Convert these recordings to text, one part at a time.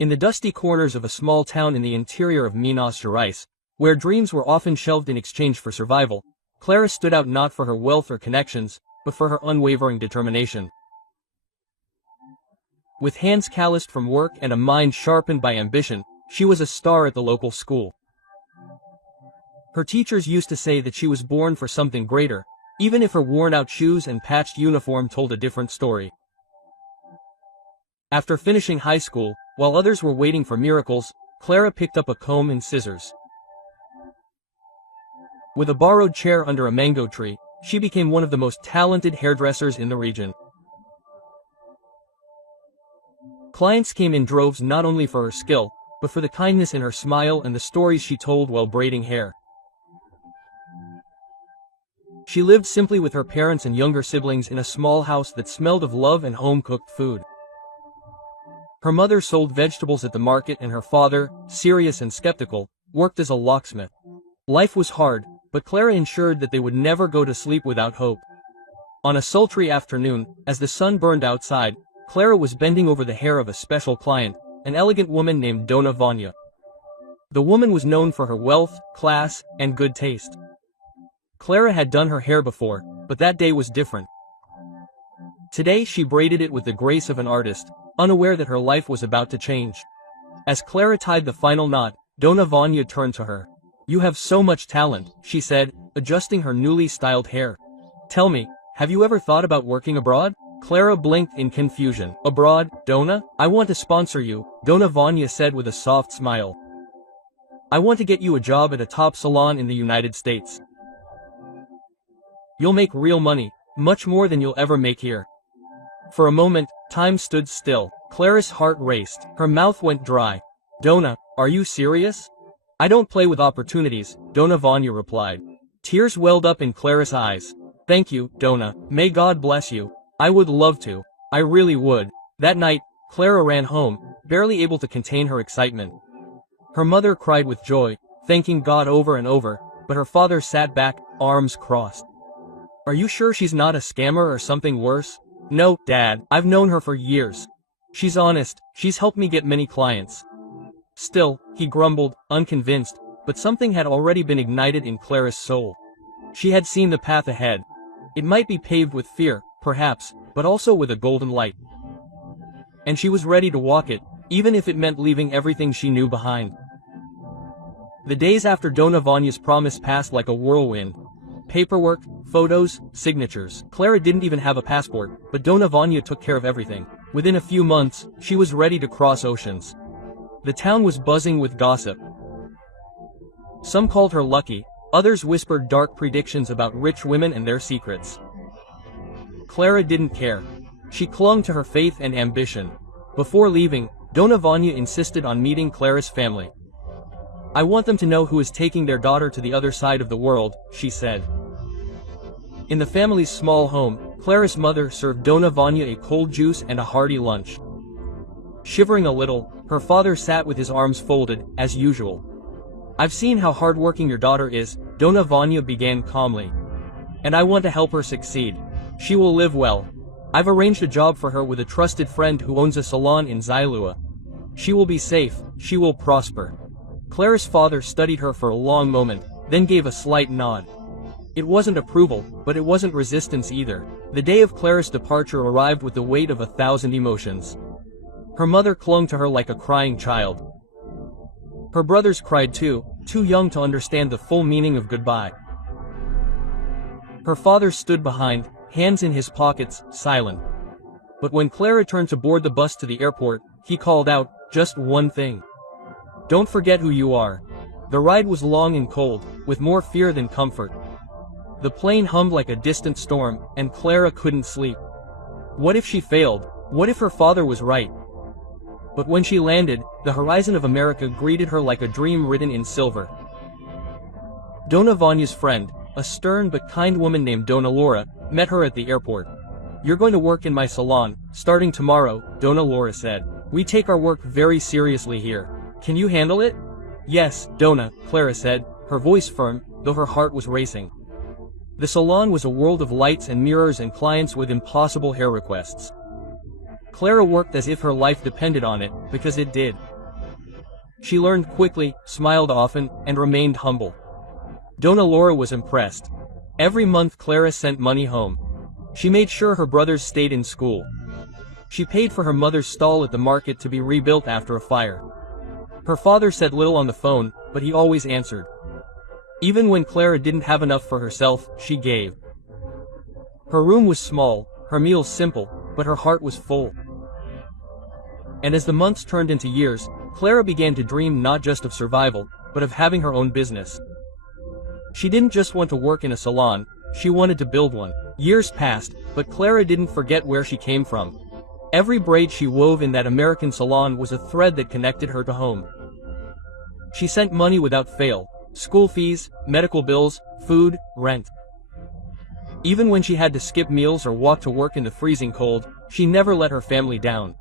In the dusty corners of a small town in the interior of Minas Gerais, where dreams were often shelved in exchange for survival, Clara stood out not for her wealth or connections, but for her unwavering determination. With hands calloused from work and a mind sharpened by ambition, she was a star at the local school. Her teachers used to say that she was born for something greater, even if her worn-out shoes and patched uniform told a different story. After finishing high school, while others were waiting for miracles, Clara picked up a comb and scissors. With a borrowed chair under a mango tree, she became one of the most talented hairdressers in the region. Clients came in droves not only for her skill, but for the kindness in her smile and the stories she told while braiding hair. She lived simply with her parents and younger siblings in a small house that smelled of love and home-cooked food. Her mother sold vegetables at the market and her father, serious and skeptical, worked as a locksmith. Life was hard, but Clara ensured that they would never go to sleep without hope. On a sultry afternoon, as the sun burned outside, Clara was bending over the hair of a special client, an elegant woman named Dona Vanya. The woman was known for her wealth, class, and good taste. Clara had done her hair before, but that day was different. Today she braided it with the grace of an artist, unaware that her life was about to change. As Clara tied the final knot, Dona Vanya turned to her. "You have so much talent," she said, adjusting her newly styled hair. "Tell me, have you ever thought about working abroad?" Clara blinked in confusion. "Abroad, Dona? I want to sponsor you," Dona Vanya said with a soft smile. "I want to get you a job at a top salon in the United States. You'll make real money, much more than you'll ever make here." For a moment, time stood still. Clara's heart raced. Her mouth went dry. "Dona, are you serious?" "I don't play with opportunities," Dona Vanya replied. Tears welled up in Clara's eyes. "Thank you, Dona. May God bless you. I would love to. I really would." That night, Clara ran home, barely able to contain her excitement. Her mother cried with joy, thanking God over and over, but her father sat back, arms crossed. "Are you sure she's not a scammer or something worse?" "No, Dad, I've known her for years. She's honest, she's helped me get many clients." Still, he grumbled, unconvinced, but something had already been ignited in Clara's soul. She had seen the path ahead. It might be paved with fear, perhaps, but also with a golden light. And she was ready to walk it, even if it meant leaving everything she knew behind. The days after Dona Vanya's promise passed like a whirlwind. Paperwork, photos, signatures. Clara didn't even have a passport, but Dona Vanya took care of everything. Within a few months, she was ready to cross oceans. The town was buzzing with gossip. Some called her lucky, others whispered dark predictions about rich women and their secrets. Clara didn't care. She clung to her faith and ambition. Before leaving, Dona Vanya insisted on meeting Clara's family. "I want them to know who is taking their daughter to the other side of the world," she said. In the family's small home, Clara's mother served Dona Vanya a cold juice and a hearty lunch. Shivering a little, her father sat with his arms folded, as usual. "I've seen how hardworking your daughter is," Dona Vanya began calmly. "And I want to help her succeed. She will live well. I've arranged a job for her with a trusted friend who owns a salon in Zailua. She will be safe, she will prosper." Clara's father studied her for a long moment, then gave a slight nod. It wasn't approval, but it wasn't resistance either. The day of Clara's departure arrived with the weight of 1,000 emotions. Her mother clung to her like a crying child. Her brothers cried too young to understand the full meaning of goodbye. Her father stood behind, hands in his pockets, silent. But when Clara turned to board the bus to the airport, he called out, "Just one thing. Don't forget who you are." The ride was long and cold, with more fear than comfort. The plane hummed like a distant storm, and Clara couldn't sleep. What if she failed? What if her father was right? But when she landed, the horizon of America greeted her like a dream written in silver. Dona Vanya's friend, a stern but kind woman named Dona Laura, met her at the airport. "You're going to work in my salon, starting tomorrow," Dona Laura said. "We take our work very seriously here. Can you handle it?" "Yes, Dona," Clara said, her voice firm, though her heart was racing. The salon was a world of lights and mirrors and clients with impossible hair requests. Clara worked as if her life depended on it, because it did. She learned quickly, smiled often, and remained humble. Dona Laura was impressed. Every month Clara sent money home. She made sure her brothers stayed in school. She paid for her mother's stall at the market to be rebuilt after a fire. Her father said little on the phone, but he always answered. Even when Clara didn't have enough for herself, she gave. Her room was small, her meals simple, but her heart was full. And as the months turned into years, Clara began to dream not just of survival, but of having her own business. She didn't just want to work in a salon, she wanted to build one. Years passed, but Clara didn't forget where she came from. Every braid she wove in that American salon was a thread that connected her to home. She sent money without fail: school fees, medical bills, food, rent. Even when she had to skip meals or walk to work in the freezing cold, she never let her family down.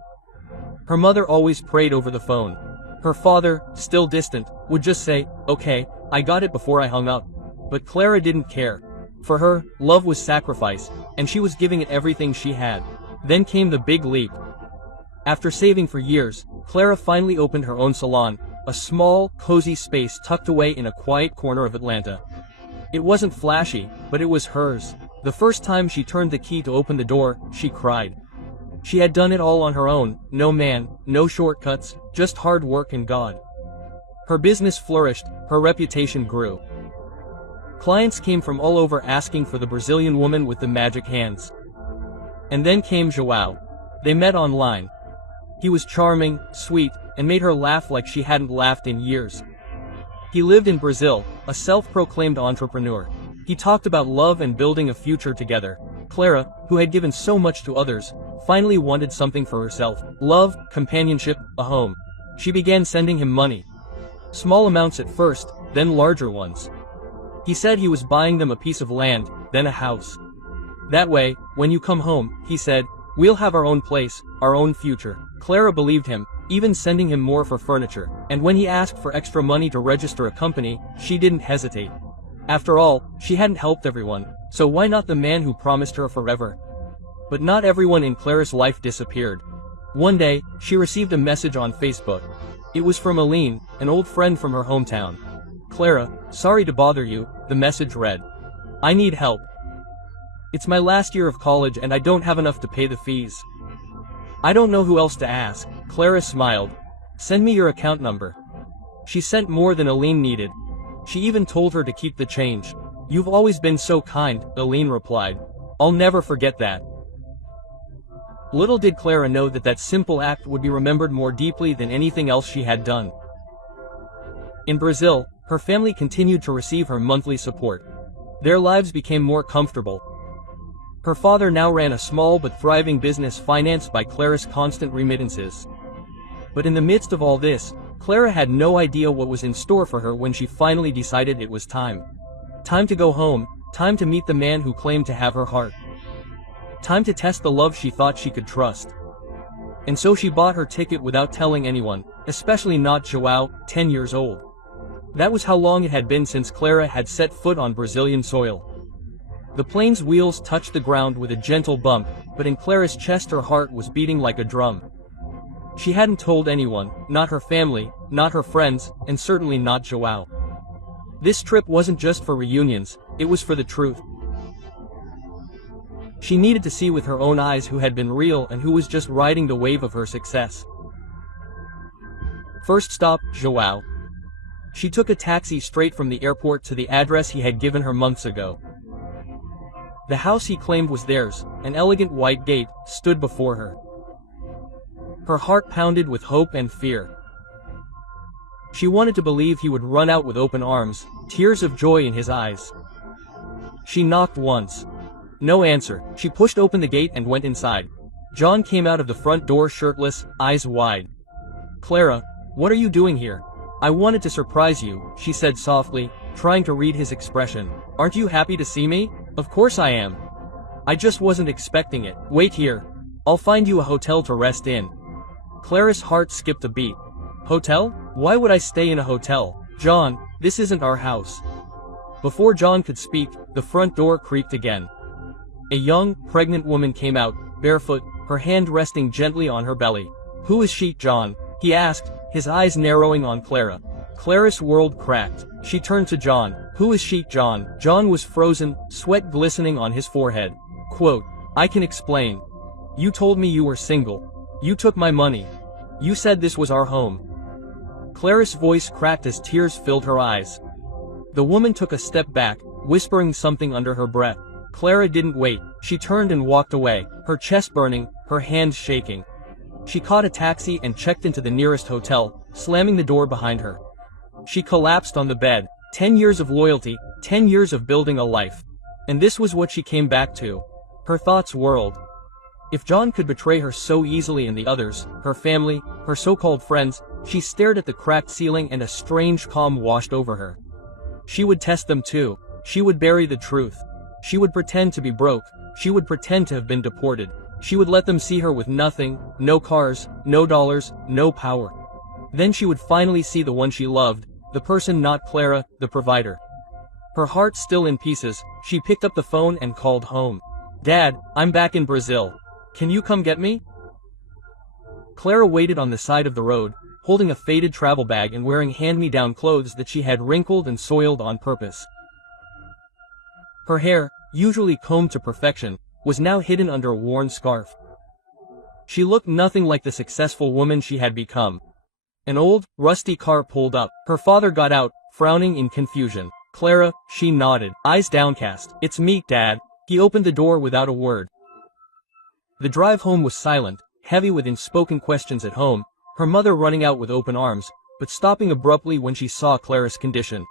Her mother always prayed over the phone. Her father, still distant, would just say, "Okay, I got it," before I hung up. But Clara didn't care. For her, love was sacrifice, and she was giving it everything she had. Then came the big leap. After saving for years, Clara finally opened her own salon, a small, cozy space tucked away in a quiet corner of Atlanta. It wasn't flashy, but it was hers. The first time she turned the key to open the door, she cried. She had done it all on her own, no man, no shortcuts, just hard work and God. Her business flourished, her reputation grew. Clients came from all over asking for the Brazilian woman with the magic hands. And then came João. They met online. He was charming, sweet, and made her laugh like she hadn't laughed in years. He lived in Brazil, a self-proclaimed entrepreneur. He talked about love and building a future together. Clara, who had given so much to others, finally wanted something for herself: love, companionship, a home. She began sending him money. Small amounts at first, then larger ones. He said he was buying them a piece of land, then a house. That way, when you come home, he said, we'll have our own place, our own future. Clara believed him, even sending him more for furniture. And when he asked for extra money to register a company, she didn't hesitate. After all, she hadn't helped everyone, so why not the man who promised her forever? But not everyone in Clara's life disappeared. One day, she received a message on Facebook. It was from Aline, an old friend from her hometown. Clara, sorry to bother you, the message read. I need help. It's my last year of college and I don't have enough to pay the fees. I don't know who else to ask. Clara smiled. Send me your account number. She sent more than Aline needed. She even told her to keep the change. You've always been so kind, Aline replied. I'll never forget that. Little did Clara know that that simple act would be remembered more deeply than anything else she had done. In Brazil, her family continued to receive her monthly support. Their lives became more comfortable. Her father now ran a small but thriving business financed by Clara's constant remittances. But in the midst of all this, Clara had no idea what was in store for her when she finally decided it was time. Time to go home, time to meet the man who claimed to have her heart. Time to test the love she thought she could trust. And so she bought her ticket without telling anyone, especially not João, 10 years old. That was how long it had been since Clara had set foot on Brazilian soil. The plane's wheels touched the ground with a gentle bump, but in Clara's chest her heart was beating like a drum. She hadn't told anyone, not her family, not her friends, and certainly not João. This trip wasn't just for reunions, it was for the truth. She needed to see with her own eyes who had been real and who was just riding the wave of her success. First stop, João. She took a taxi straight from the airport to the address he had given her months ago. The house he claimed was theirs, an elegant white gate, stood before her. Her heart pounded with hope and fear. She wanted to believe he would run out with open arms, tears of joy in his eyes. She knocked once. No answer. She pushed open the gate and went inside. John came out of the front door shirtless, eyes wide. Clara, what are you doing here? I wanted to surprise you, she said softly, trying to read his expression. Aren't you happy to see me? Of course I am. I just wasn't expecting it. Wait here. I'll find you a hotel to rest in. Clara's heart skipped a beat. Hotel? Why would I stay in a hotel? John, this isn't our house. Before John could speak, the front door creaked again. A young, pregnant woman came out, barefoot, her hand resting gently on her belly. "Who is she, John?" he asked, his eyes narrowing on Clara. Clara's world cracked. She turned to John. "Who is she, John?" John was frozen, sweat glistening on his forehead. Quote, "I can explain. You told me you were single. You took my money. You said this was our home." Clara's voice cracked as tears filled her eyes. The woman took a step back, whispering something under her breath. Clara didn't wait. She turned and walked away, her chest burning, her hands shaking. She caught a taxi and checked into the nearest hotel, slamming the door behind her. She collapsed on the bed. 10 years of loyalty, 10 years of building a life. And this was what she came back to. Her thoughts whirled. If John could betray her so easily and the others, her family, her so-called friends, she stared at the cracked ceiling and a strange calm washed over her. She would test them too. She would bury the truth. She would pretend to be broke. She would pretend to have been deported. She would let them see her with nothing, no cars, no dollars, no power. Then she would finally see the one she loved, the person not Clara, the provider. Her heart still in pieces, she picked up the phone and called home. "Dad, I'm back in Brazil. Can you come get me?" Clara waited on the side of the road, holding a faded travel bag and wearing hand-me-down clothes that she had wrinkled and soiled on purpose. Her hair, usually combed to perfection, was now hidden under a worn scarf. She looked nothing like the successful woman she had become. An old, rusty car pulled up. Her father got out, frowning in confusion. "Clara," she nodded, eyes downcast. "It's me, Dad." He opened the door without a word. The drive home was silent, heavy with unspoken questions at home, her mother running out with open arms, but stopping abruptly when she saw Clara's condition.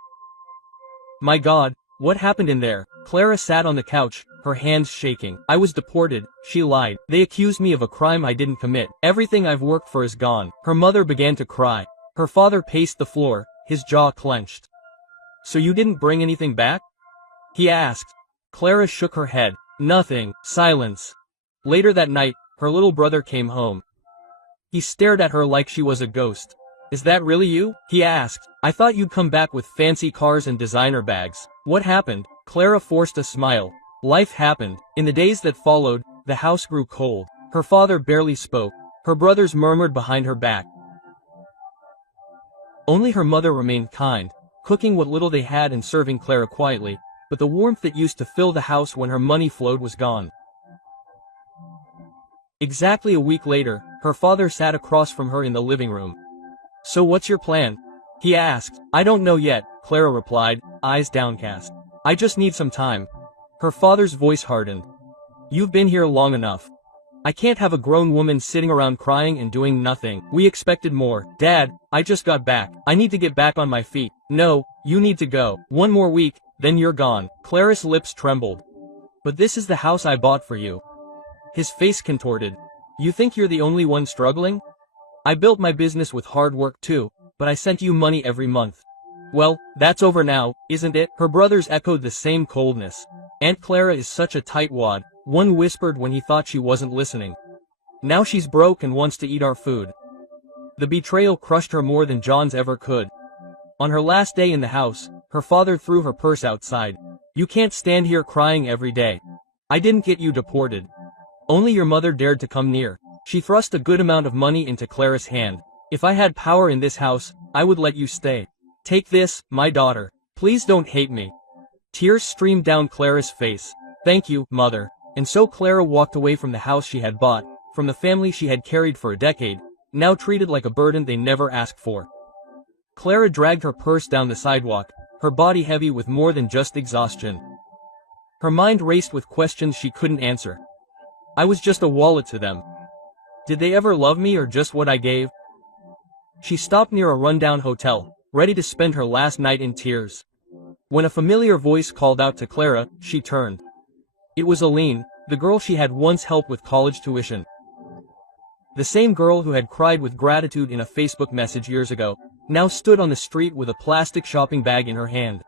"My God, what happened in there?" Clara sat on the couch, her hands shaking. "I was deported," she lied. "They accused me of a crime I didn't commit. Everything I've worked for is gone." Her mother began to cry. Her father paced the floor, his jaw clenched. "So you didn't bring anything back?" he asked. Clara shook her head. "Nothing." Silence. Later that night, her little brother came home. He stared at her like she was a ghost. "Is that really you?" he asked. "I thought you'd come back with fancy cars and designer bags. What happened?" Clara forced a smile. Life happened. In the days that followed, the house grew cold. Her father barely spoke. Her brothers murmured behind her back. Only her mother remained kind, cooking what little they had and serving Clara quietly, but the warmth that used to fill the house when her money flowed was gone. Exactly a week later, her father sat across from her in the living room. "So what's your plan?" he asked. "I don't know yet," Clara replied, eyes downcast. "I just need some time." Her father's voice hardened. "You've been here long enough. I can't have a grown woman sitting around crying and doing nothing. We expected more." "Dad, I just got back. I need to get back on my feet." "No, you need to go. One more week, then you're gone." Clara's lips trembled. "But this is the house I bought for you." His face contorted. "You think you're the only one struggling? I built my business with hard work too, but I sent you money every month." "Well, that's over now, isn't it?" Her brothers echoed the same coldness. "Aunt Clara is such a tightwad," one whispered when he thought she wasn't listening. "Now she's broke and wants to eat our food." The betrayal crushed her more than John's ever could. On her last day in the house, her father threw her purse outside. "You can't stand here crying every day. I didn't get you deported. Only your mother dared to come near." She thrust a good amount of money into Clara's hand. "If I had power in this house, I would let you stay. Take this, my daughter. Please don't hate me." Tears streamed down Clara's face. "Thank you, mother." And so Clara walked away from the house she had bought, from the family she had carried for a decade, now treated like a burden they never asked for. Clara dragged her purse down the sidewalk, her body heavy with more than just exhaustion. Her mind raced with questions she couldn't answer. I was just a wallet to them. Did they ever love me or just what I gave? She stopped near a rundown hotel, ready to spend her last night in tears. When a familiar voice called out to Clara, she turned. It was Aline, the girl she had once helped with college tuition. The same girl who had cried with gratitude in a Facebook message years ago, now stood on the street with a plastic shopping bag in her hand.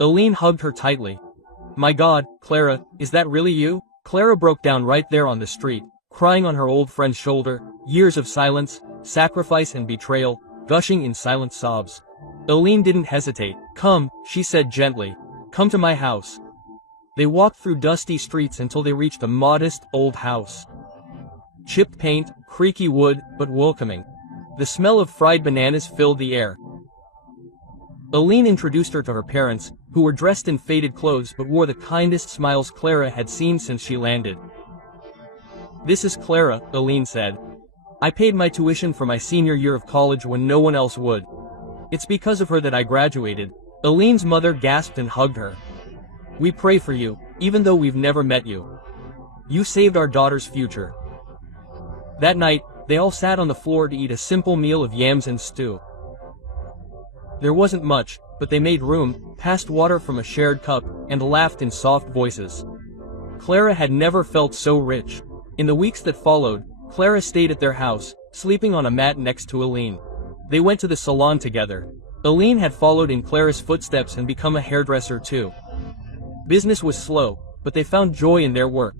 Aline hugged her tightly. "My God, Clara, is that really you?" Clara broke down right there on the street, crying on her old friend's shoulder, years of silence, sacrifice and betrayal, gushing in silent sobs. Aline didn't hesitate. "Come," she said gently. "Come to my house." They walked through dusty streets until they reached a modest, old house. Chipped paint, creaky wood, but welcoming. The smell of fried bananas filled the air. Aline introduced her to her parents, who were dressed in faded clothes but wore the kindest smiles Clara had seen since she landed. "This is Clara," Aline said. "I paid my tuition for my senior year of college when no one else would. It's because of her that I graduated." Aline's mother gasped and hugged her. "We pray for you, even though we've never met you. You saved our daughter's future." That night, they all sat on the floor to eat a simple meal of yams and stew. There wasn't much, but they made room, passed water from a shared cup, and laughed in soft voices. Clara had never felt so rich. In the weeks that followed, Clara stayed at their house, sleeping on a mat next to Aline. They went to the salon together. Aline had followed in Clara's footsteps and become a hairdresser too. Business was slow, but they found joy in their work.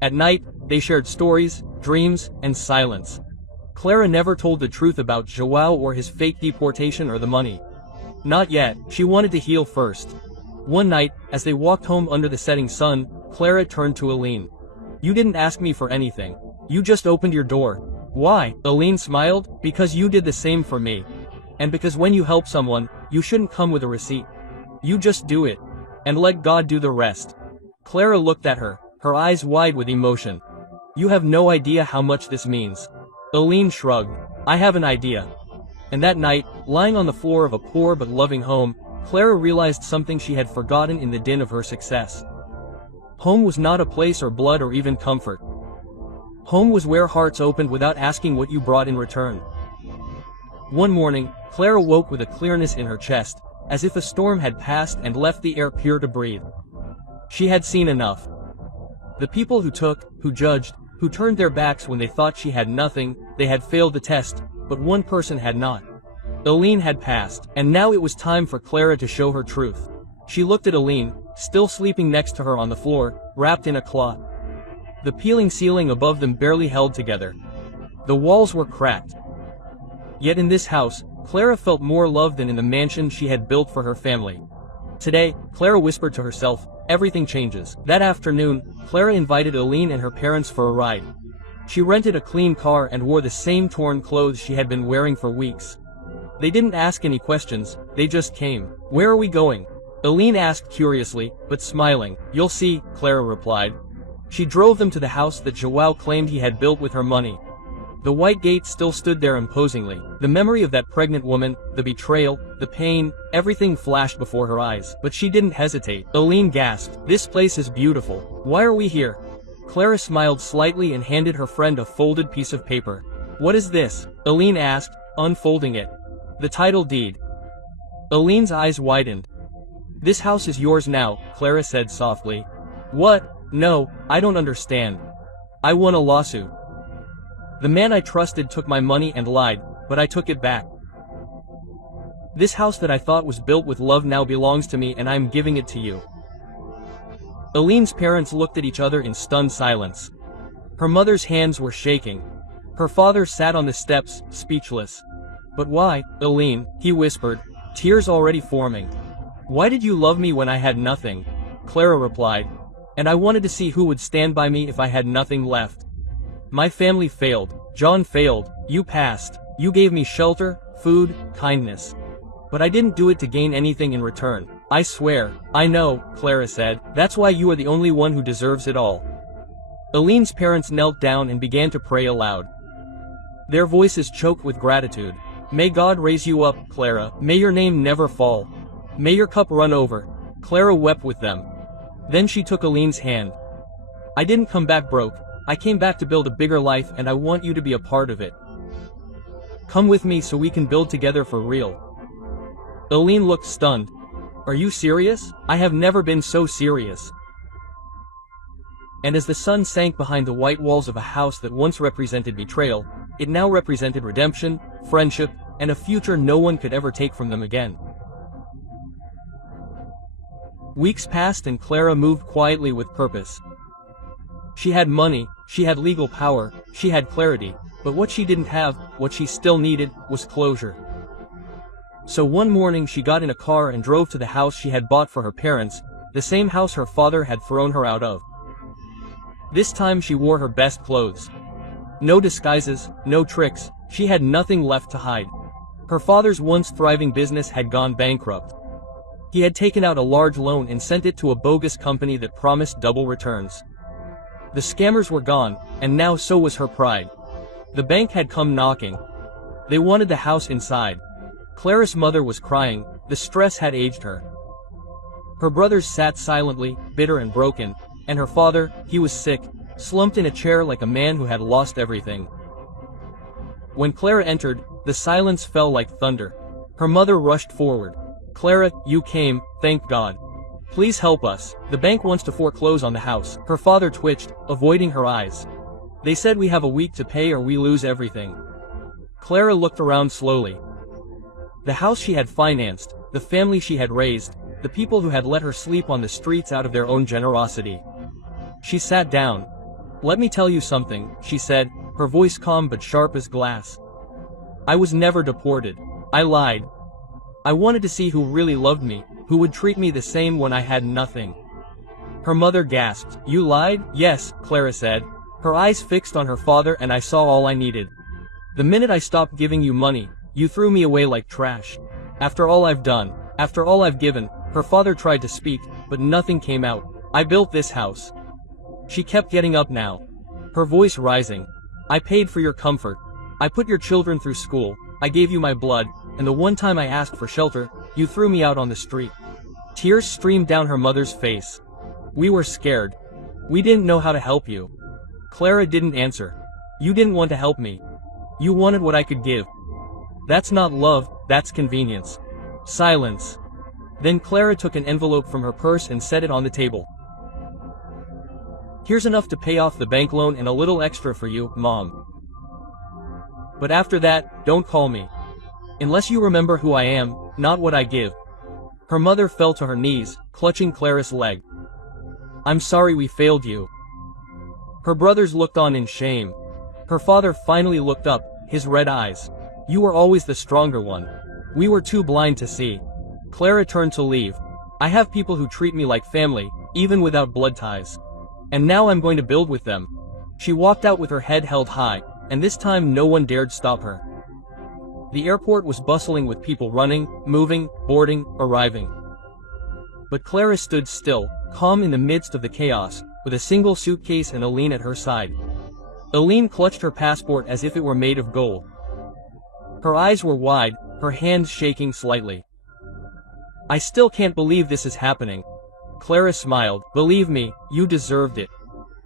At night, they shared stories, dreams, and silence. Clara never told the truth about João or his fake deportation or the money. Not yet, she wanted to heal first. One night, as they walked home under the setting sun, Clara turned to Aline. "You didn't ask me for anything. You just opened your door." "Why?" Aline smiled. "Because you did the same for me. And because when you help someone, you shouldn't come with a receipt. You just do it. And let God do the rest." Clara looked at her, her eyes wide with emotion. "You have no idea how much this means." Aline shrugged. "I have an idea." And that night, lying on the floor of a poor but loving home, Clara realized something she had forgotten in the din of her success. Home was not a place or blood or even comfort. Home was where hearts opened without asking what you brought in return. One morning, Clara woke with a clearness in her chest, as if a storm had passed and left the air pure to breathe. She had seen enough. The people who took, who judged, who turned their backs when they thought she had nothing, they had failed the test, but one person had not. Aline had passed, and now it was time for Clara to show her truth. She looked at Aline, still sleeping next to her on the floor, wrapped in a cloth. The peeling ceiling above them barely held together. The walls were cracked. Yet in this house, Clara felt more love than in the mansion she had built for her family. Today, Clara whispered to herself, everything changes. That afternoon, Clara invited Aline and her parents for a ride. She rented a clean car and wore the same torn clothes she had been wearing for weeks. They didn't ask any questions, they just came. "Where are we going?" Aline asked curiously, but smiling. "You'll see," Clara replied. She drove them to the house that João claimed he had built with her money. The white gate still stood there imposingly. The memory of that pregnant woman, the betrayal, the pain, everything flashed before her eyes. But she didn't hesitate. Aline gasped, "This place is beautiful. Why are we here?" Clara smiled slightly and handed her friend a folded piece of paper. "What is this?" Aline asked, unfolding it. "The title deed." Aline's eyes widened. "This house is yours now," Clara said softly. "What? No, I don't understand. I won a lawsuit. The man I trusted took my money and lied, but I took it back. This house that I thought was built with love now belongs to me and I'm giving it to you." Aline's parents looked at each other in stunned silence. Her mother's hands were shaking. Her father sat on the steps, speechless. "But why, Aline?" he whispered, tears already forming. "Why did you love me when I had nothing?" Clara replied. "And I wanted to see who would stand by me if I had nothing left. My family failed. John failed. You passed. You gave me shelter, food, kindness. But I didn't do it to gain anything in return. I swear." "I know," Clara said. "That's why you are the only one who deserves it all." Aline's parents knelt down and began to pray aloud. Their voices choked with gratitude. "May God raise you up, Clara. May your name never fall. May your cup run over." Clara wept with them. Then she took Aline's hand. "I didn't come back broke. I came back to build a bigger life and I want you to be a part of it. Come with me so we can build together for real." Aline looked stunned. "Are you serious? I have never been so serious." And as the sun sank behind the white walls of a house that once represented betrayal, it now represented redemption, friendship, and a future no one could ever take from them again. Weeks passed and Clara moved quietly with purpose. She had money, she had legal power, she had clarity, but what she didn't have, what she still needed, was closure. So one morning she got in a car and drove to the house she had bought for her parents, the same house her father had thrown her out of. This time she wore her best clothes. No disguises, no tricks, she had nothing left to hide. Her father's once thriving business had gone bankrupt. He had taken out a large loan and sent it to a bogus company that promised double returns. The scammers were gone, and now so was her pride. The bank had come knocking. They wanted the house inside. Clara's mother was crying, the stress had aged her. Her brothers sat silently, bitter and broken, and her father, he was sick, slumped in a chair like a man who had lost everything. When Clara entered, the silence fell like thunder. Her mother rushed forward. "Clara, you came, thank God. Please help us, the bank wants to foreclose on the house." Her father twitched, avoiding her eyes. "They said we have a week to pay or we lose everything." Clara looked around slowly. The house she had financed, the family she had raised, the people who had let her sleep on the streets out of their own generosity. She sat down. "Let me tell you something," she said, her voice calm but sharp as glass. "I was never deported. I lied. I wanted to see who really loved me, who would treat me the same when I had nothing." Her mother gasped. "You lied?" "Yes," Clara said, her eyes fixed on her father, "and I saw all I needed. The minute I stopped giving you money, you threw me away like trash. After all I've done, after all I've given." Her father tried to speak, but nothing came out. "I built this house." She kept getting up now, her voice rising. "I paid for your comfort. I put your children through school. I gave you my blood, and the one time I asked for shelter, you threw me out on the street." Tears streamed down her mother's face. "We were scared. We didn't know how to help you." Clara didn't answer. "You didn't want to help me. You wanted what I could give. That's not love, that's convenience." Silence. Then Clara took an envelope from her purse and set it on the table. "Here's enough to pay off the bank loan and a little extra for you, Mom. But after that, don't call me. Unless you remember who I am, not what I give." Her mother fell to her knees, clutching Clara's leg. "I'm sorry we failed you." Her brothers looked on in shame. Her father finally looked up, his red eyes. "You were always the stronger one. We were too blind to see." Clara turned to leave. "I have people who treat me like family, even without blood ties. And now I'm going to build with them." She walked out with her head held high, and this time no one dared stop her. The airport was bustling with people running, moving, boarding, arriving. But Clara stood still, calm in the midst of the chaos, with a single suitcase and Aline at her side. Aline clutched her passport as if it were made of gold. Her eyes were wide, her hands shaking slightly. "I still can't believe this is happening." Clara smiled. "Believe me, you deserved it."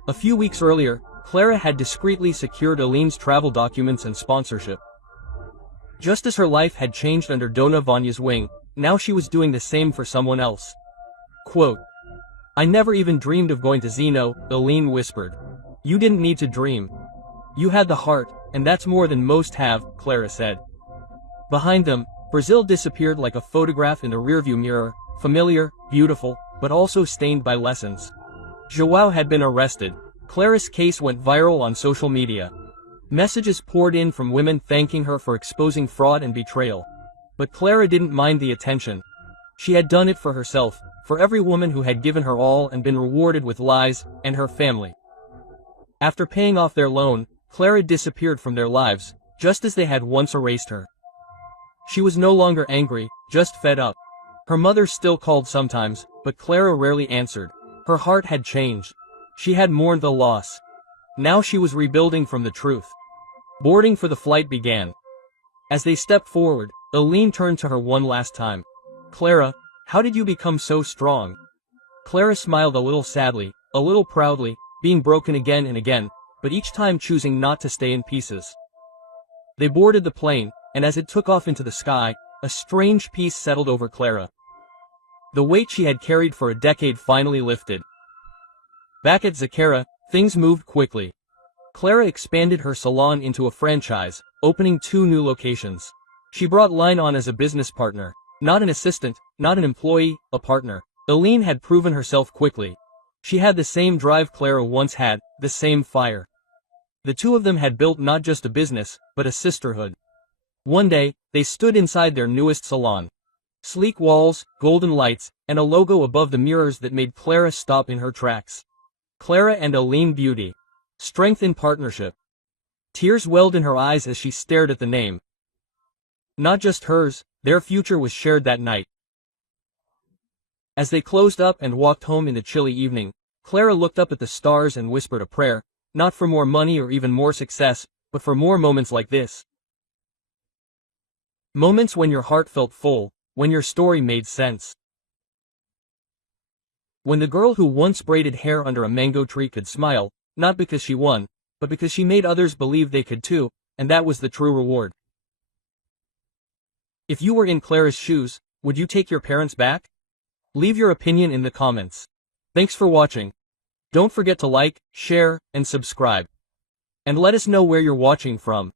A few weeks earlier, Clara had discreetly secured Aline's travel documents and sponsorship. Just as her life had changed under Dona Vanya's wing, now she was doing the same for someone else. Quote, "I never even dreamed of going to Zeno," Aline whispered. "You didn't need to dream. You had the heart, and that's more than most have," Clara said. Behind them, Brazil disappeared like a photograph in the rearview mirror, familiar, beautiful, but also stained by lessons. João had been arrested. Clara's case went viral on social media. Messages poured in from women thanking her for exposing fraud and betrayal. But Clara didn't mind the attention. She had done it for herself, for every woman who had given her all and been rewarded with lies, and her family. After paying off their loan, Clara disappeared from their lives, just as they had once erased her. She was no longer angry, just fed up. Her mother still called sometimes, but Clara rarely answered. Her heart had changed. She had mourned the loss. Now she was rebuilding from the truth. Boarding for the flight began. As they stepped forward, Aline turned to her one last time. "Clara, how did you become so strong?" Clara smiled a little sadly, a little proudly, being broken again and again, but each time choosing not to stay in pieces. They boarded the plane, and as it took off into the sky, a strange peace settled over Clara. The weight she had carried for a decade finally lifted. Back at Zacara, things moved quickly. Clara expanded her salon into a franchise, opening 2 new locations. She brought Line on as a business partner, not an assistant, not an employee, a partner. Aline had proven herself quickly. She had the same drive Clara once had, the same fire. The two of them had built not just a business, but a sisterhood. One day, they stood inside their newest salon. Sleek walls, golden lights, and a logo above the mirrors that made Clara stop in her tracks. Clara and Aline Beauty. Strength in partnership. Tears welled in her eyes as she stared at the name. Not just hers, their future was shared that night. As they closed up and walked home in the chilly evening, Clara looked up at the stars and whispered a prayer, not for more money or even more success, but for more moments like this. Moments when your heart felt full, when your story made sense. When the girl who once braided hair under a mango tree could smile, not because she won, but because she made others believe they could too, and that was the true reward. If you were in Clara's shoes, would you take your parents back? Leave your opinion in the comments. Thanks for watching. Don't forget to like, share, and subscribe. And let us know where you're watching from.